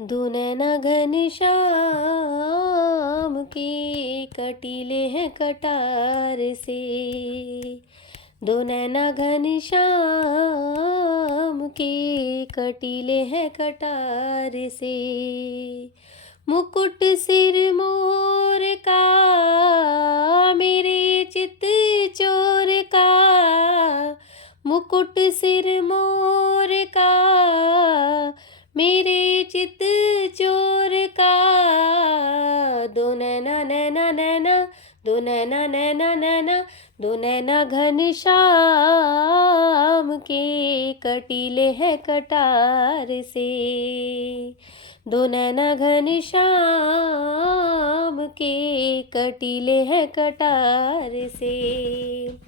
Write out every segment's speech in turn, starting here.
दो नैना घनश्याम के कटीले हैं कटार से। दो नैना घनश्याम के कटीले हैं कटार से। मुकुट सिर मोर का मेरे चित चोर का, मुकुट सिर मोर का मेरे चित चोर का। दो नैना नैना नैना, दो नैना नैना नैना, दो नैना घनश्याम के कटीले हैं कटार से। दो नैना घनश्याम के कटीले हैं कटार से।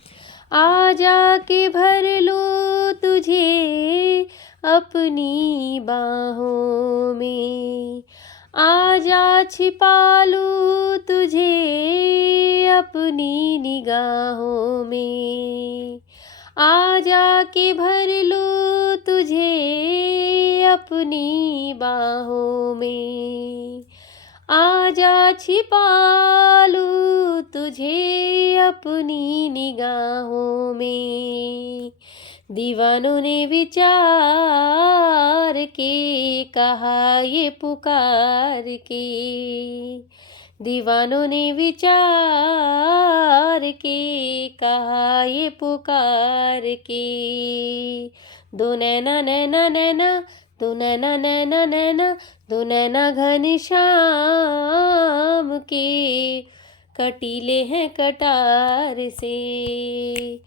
आजा के भर लो तुझे अपनी बाहों में, आजा छिपा लूं तुझे अपनी निगाहों में। आजा के भर लूं तुझे अपनी बाहों में, आजा छिपा लूं तुझे अपनी निगाहों में। दीवानों ने विचार के कहा ये पुकार के, दीवानों ने विचार के कहा ये पुकार के। दो नैना नैना नैना, दो नैना नैना नैना, दो नैना घनश्याम के कटीले हैं कटार से।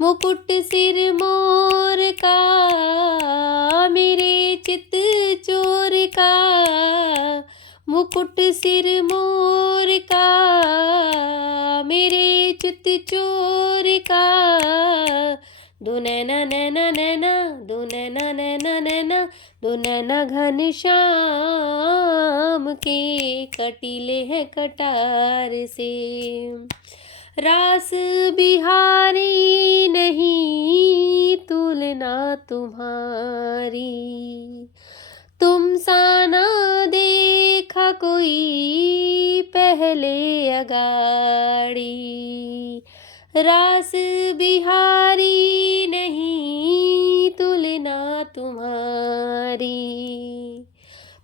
मुकुट सिर मोर का मेरे चित चोर का, मुकुट सिर मोर का मेरे चित चोर का। दो नैना नैना नैना, दो नैना नैना नैना, दो नैना घनश्याम के कटीले हैं कटार से। रास बिहारी नहीं तुलना तुम्हारी, तुम सा ना देखा कोई पहले अगाड़ी। रास बिहारी नहीं तुलना तुम्हारी,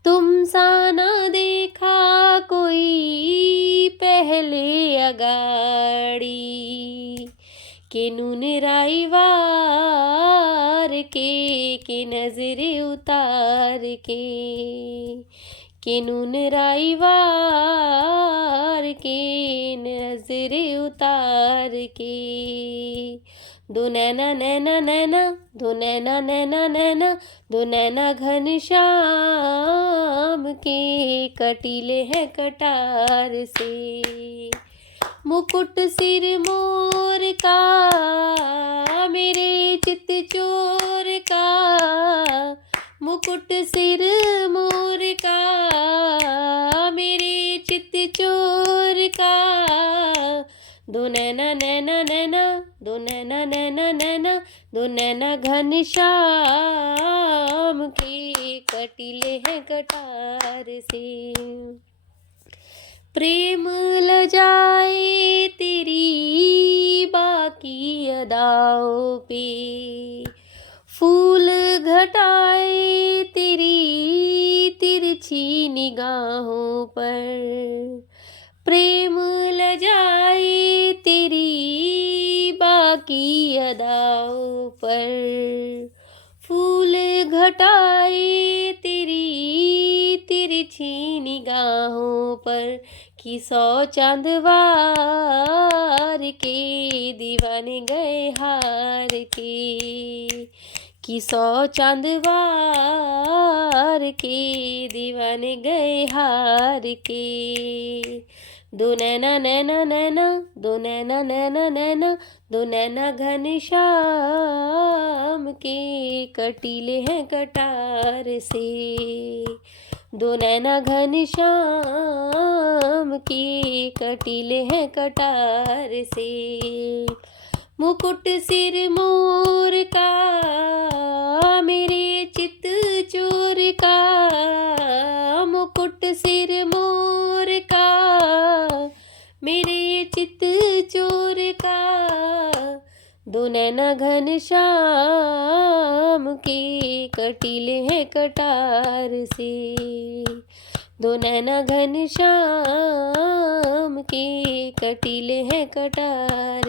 तुम सा ना देखा कोई पहले अगाड़ी। के नून राई वार के नजरे उतार के नून राई वार के नजरे उतार के। दो नैना नैना नैना, दो नैना नैना नैना, दो नैना घनश्याम के कटीले हैं कटार से। मुकुट सिर मोर का मेरे चित चोर का, मुकुट सिर मोर का मेरे चित चोर का। दो नैना नैना नैना, दो नैना नैना नैना, दो नैना घनश्याम के कटीले हैं कटार से। प्रेम लजाए तेरी बाकी अदाओं पे, फूल घटाए तेरी तिरछी निगाहों पर। प्रेम लजाए तेरी बाकी अदाओं पर, फूल घटाए तेरी तिरछी निगाहों पर। कि 100 चांद वार के दीवाने गए हार के, कि 100 चांद वार के दीवाने गए हार के। दो नैना नैना नैना, दो नैना नैना नैना, दो नैना घनश्याम के कटीले हैं कटार से। दो नैना घनश्याम के कटीले हैं कटार से। मुकुट सिर मोर का मेरे चित चोर का, मुकुट सिर मोर का, मेरे चित चोर का। दो नैना घनश्याम के, कटीले हैं कटार से। दो नैना घनश्याम के, कटीले हैं कटार